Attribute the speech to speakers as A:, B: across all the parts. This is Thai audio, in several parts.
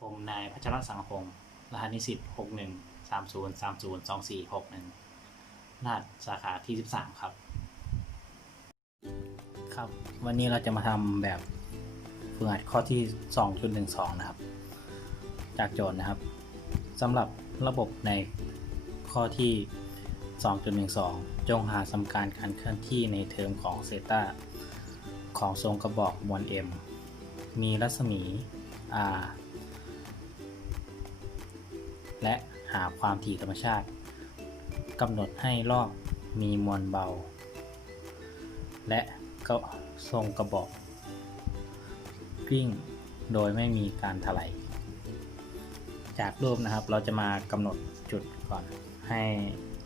A: ผมนายพัชรสังคม รหัสนิสิตหกหนึ่งสามศูนย์สามศูนย์สองสี่หกหนึ่งรหัสสาขาที่สิบสามครับ ครับ วันนี้เราจะมาทำแบบฝึกหัดข้อที่สองจุดหนึ่งสองนะครับ จากโจทย์นะครับสำหรับระบบในข้อที่ 2.12 จงหาสมการการเคลื่อนที่ในเทอมของเซตาของทรงกระบอกมวล m มีรัศมี r และหาความถี่ธรรมชาติกำหนดให้รอบมีมวลเบา และก็ทรงกระบอกกลิ้งโดยไม่มีการถลายจากรูปนะครับเราจะมากำหนดจุดก่อน ให้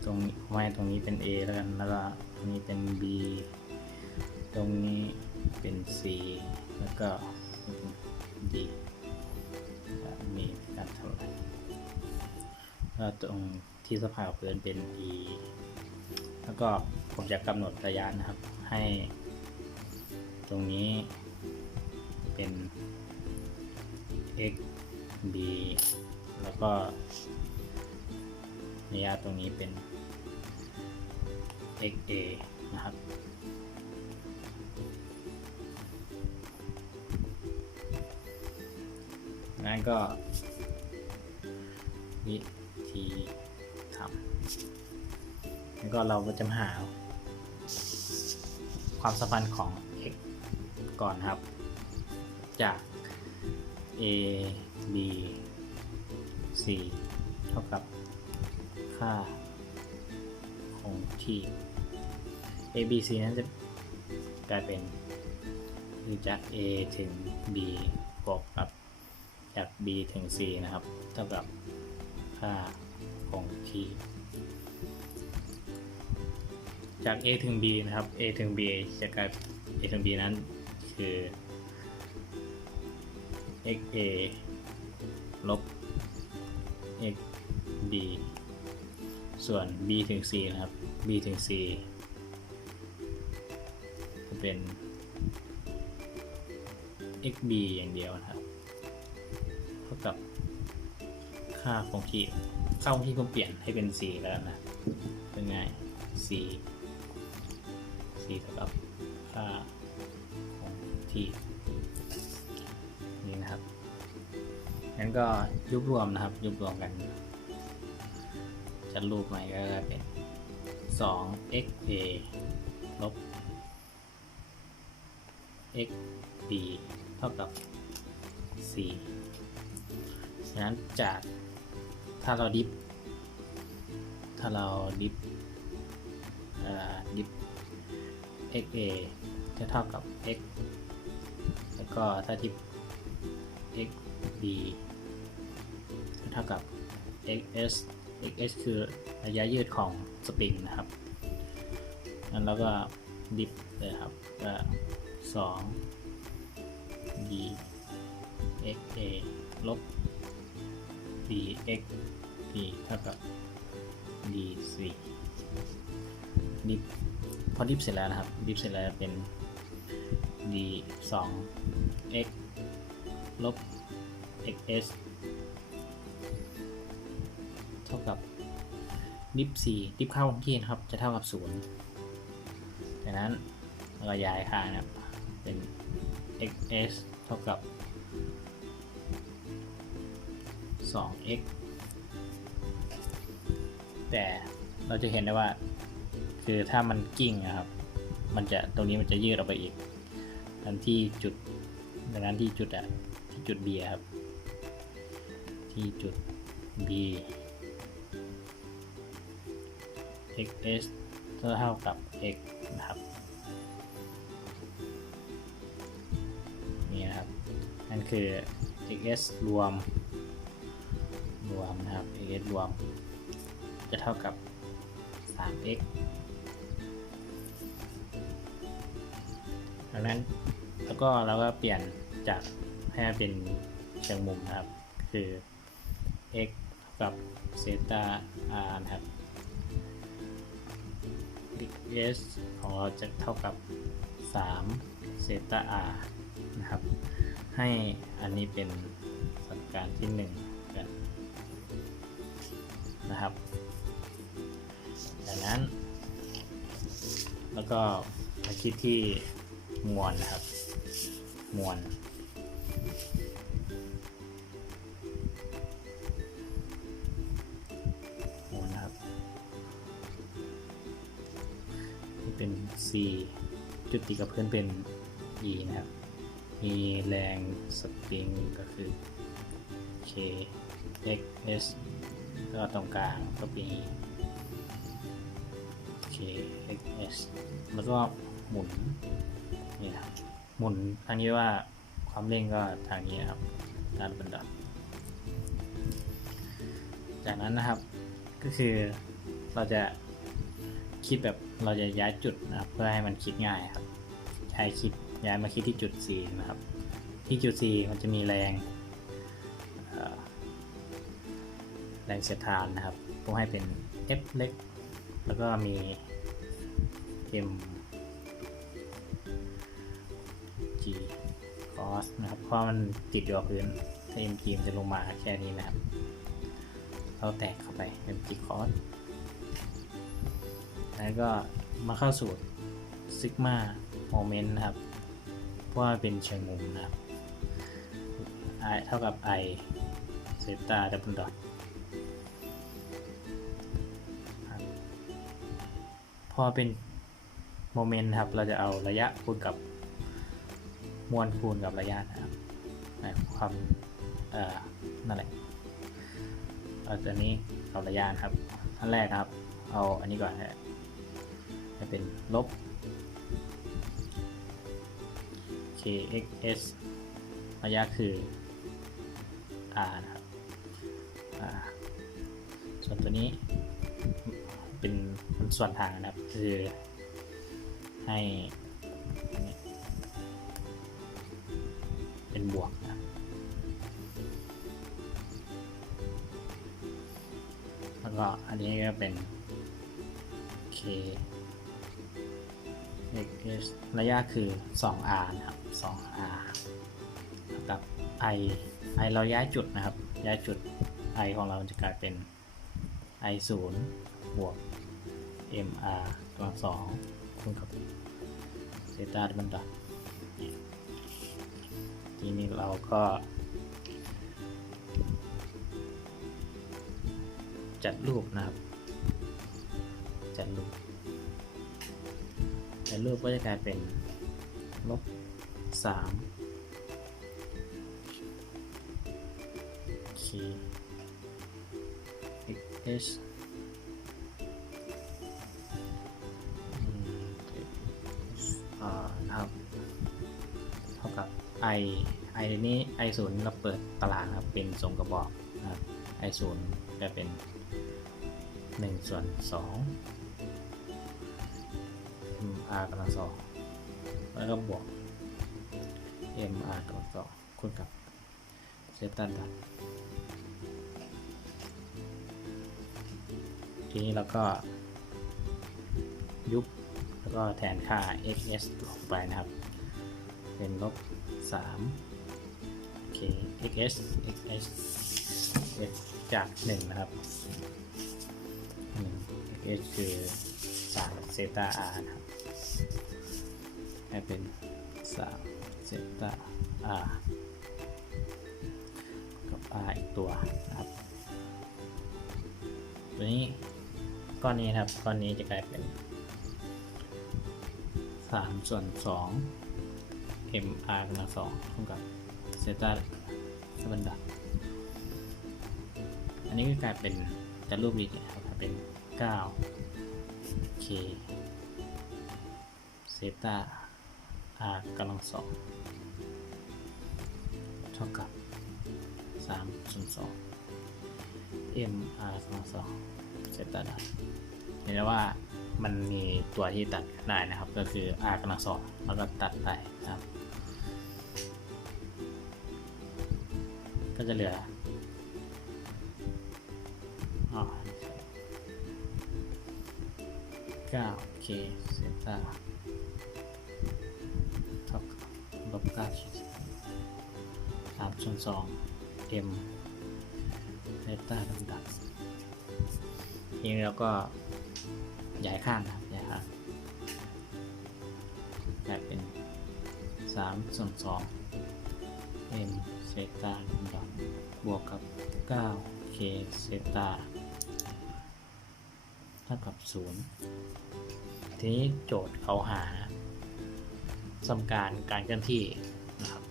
A: ตรงนี้ให้ตรงนี้เป็น A แล้วกันแล้วก็ตรงนี้เป็น B ตรงนี้เป็น C แล้วก็ D แล้วตรงที่สะพายพื้นเป็น E แล้วก็ผมจะกำหนดระยะนะครับ ให้ ตรงนี้เป็น x b แล้วก็ระยะตรงนี้เป็น x a นะครับนั่นก็วิ ธีทำแล้วก็เราก็จะหา ความสัมพันธ์ของ x ก่อนครับ จาก a b c เท่ากับค่าคงที่ a b c นั้นจะกลายเป็นคือจาก a ถึง b บวกกับจาก b ถึง c นะครับ เท่ากับค่า คงที่จาก a ถึง b นะครับ a ถึง b จะกลาย a ถึง b นั้นคือ x a ลบ x b ส่วน b ถึง c นะครับ b ถึง c จะเป็น x b อย่างเดียวนะครับ เท่ากับค่าคงที่ ค่าคงที่ผมเปลี่ยนให้เป็น c แล้วกันนะเป็นไง c c เท่ากับค่าคงที่นี่นะครับงั้นก็ยุบรวมนะครับ ยุบรวมกันจะรูปใหม่ก็จะเป็น 2 x a ลบ x b เท่ากับ c ฉะนั้นจาก ถ้าเราดิฟ ถ้าเราดิฟเอ่อดิฟ x a จะเท่ากับ x แล้วก็ถ้าดิฟ x b เท่ากับ xs xs คือระยะยืดของสปริงนะครับงั้นเราก็ดิฟเลยครับก็2 b x a ลบ b x b เท่ากับ d c ดิฟพอดิฟเสร็จแล้วนะครับ ดิฟเสร็จแล้วเป็น d 2 x ลบ xs เท่ากับดิฟ4ดิฟค่าคงที่นะครับ จะเท่ากับ0ดังนั้นเราย้ายค่านะครับ เป็น xs เท่ากับ 2x แต่เราจะเห็นได้ว่า คือถ้ามันกิ้งนะครับ มันจะตรงนี้มันจะยืดออกไปอีกดังที่จุดดังนั้นที่จุดอะที่จุด B ครับ ที่จุด B xs เท่ากับ x นะครับนี่นะครับนั่นคือ xs รวม วมนะครับ xs รวมจะเท่ากับ 3x ดังนั้นแล้วก็เราก็เปลี่ยนจากให้มันเป็นเชิงมุมนะครับ คือ x กับเซตา r นะครับ x ของเราจะเท่ากับ 3 เซตา r นะครับ ให้อันนี้เป็นสมการที่ห นะครับจากนั้น แล้วก็มาคิดที่มวลนะครับ มวลมวลนะครับนี่เป็น C จุดติกับเพื้นเป็น E นะครับ มีแรงสปริงก็คือ K X S แล้วก็ตรงกลางก็เป็น E K X S แล้วก็หมุนนี่ครับหมุนทางนี้ว่าความเร่งก็ทางนี้ครับด้านบนดอทจากนั้นนะครับก็คือเราจะคิดแบบเราจะย้ายจุดนะครับเพื่อให้มันคิดง่ายครับใช้คิดย้ายมาคิดที่จุด C นะครับ ที่จุด C มันจะมีแรง แรงเสียดทานนะครับผมให้เป็น F เล็ก แล้วก็มี M G cos นะครับ เพราะมันติดอยู่กับพื้น ถ้า M G มันจะลงมาแค่นี้นะครับ เราแตกเข้าไป M G cos แล้วก็มาเข้าสูตรซิกมาโมเมนต์นะครับ เพราะว่าเป็นเชิงมุมนะครับ i เท่ากับ i เซตาดับเบิลดอท พอเป็นโมเมนต์ครับ เราจะเอาระยะคูณกับมวลคูณกับระยะนะครับความเอ่อนั่นแหละเอาตัวนี้เอาระยะครับอันแรกครับ เอาอันนี้ก่อนนะจะเป็นลบ kxs ระยะคือ r นะครับส่วนตัวนี้เป็นเป็นส่วนทางนะครับ คือให้เป็นบวกนะครับแล้วก็อันนี้ก็เป็น k x ระยะคือ 2r นะครับ 2r กับ i i เราย้ายจุดนะครับ ย้ายจุด i ของเราจะกลายเป็น i 0บวก mr กำลังสองคูณกับเซตาดับเบิลดอททีนี้เราก็จัดรูปนะครับ จัดรูปแต่รูปก็จะกลายเป็นลบสามคี x i i นี้ i ศูนย์เราเปิดตารางครับเป็นทรงกระบอกนะครับ i ศูนย์จะเป็นหนึ่งส่วนสอง mr กำลังสองแล้วก็บวก mr กำลังสองคูณกับเซตันดับทีนี้เราก็ยุบแล้วก็แทนค่า xs ลงไปนะครับ เป็นลบ 3โอเค xs xs จาก 1 นะครับ1 xs คือ3เซตา r นะครับให้เป็น3เซตา r กับ r อีกตัวนะครับ ตัวนี้ก้อนนี้ครับ ก้อนนี้จะกลายเป็น3ส่วน2 mr กำลังสองเท่ากับเซต้าสบันดาอันนี้ก็กลายเป็นจะรูปดีเนี่ยครับเป็น 9 k เซต้า r กำลังสองเท่ากับ3ส่วน2 mr กำลังสองเซต้าดาเห็นไหมว่ามันมีตัวที่ตัดได้นะครับ ก็คือ r กำลังสองแล้วก็ตัดไปครับ ก็จะเหลืออ๋อ9 k เซตาเท่ากับลบ9ขีดสามส่วนสอง m เซตาลำดับทีนี้เราก็ย้ายข้างนะครับย้ายข้างกลายเป็นสามส่วนสอง m เซต้าดับบวกกับเก้า k เซต้าเท่ากับศูนย์ทีนี้โจทย์เขาหาสมการการเคลื่อนที่นะครับ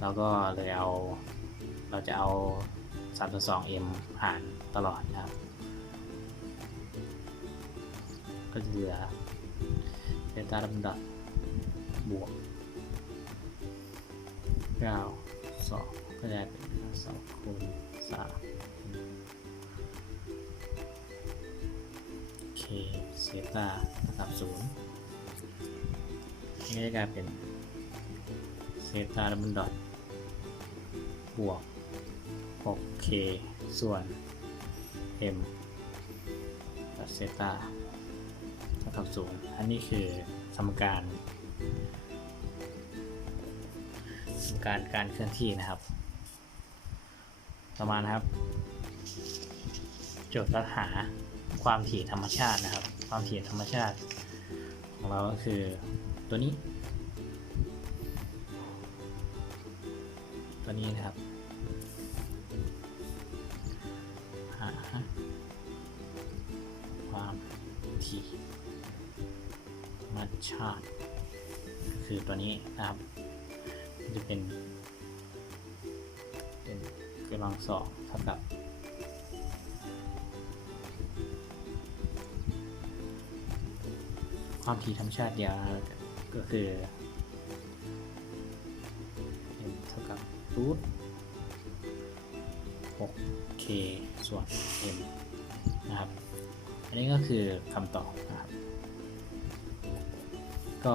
A: เราก็เลยเอา เราจะเอา3ส่วน2 m หารตลอดนะครับ ก็จะเหลือเดลต้าลำดับบวก 9 2ก็จะเป็น2คูณ3 k เซตาเท่ากับ0นี่จะกลายเป็นเซตาดับเบิลดอทบวก 6k ส่วน m ตัดเซตาเท่ากับ0อันนี้คือสมการ การการเคลื่อนที่นะครับ ประมาณครับโจทย์ก็หาความถี่ธรรมชาตินะครับ ความถี่ธรรมชาติ ของเราก็คือตัวนี้ ตัวนี้นะครับหาความถี่ธรรมชาติ คือตัวนี้นะครับ จะเป็น เป็นกำลังสองเท่ากับความถี่ธรรมชาติเดียวนะครับก็คือ m เท่ากับรูท 6k ส่วน m นะครับ อันนี้ก็คือคำตอบนะครับ ก็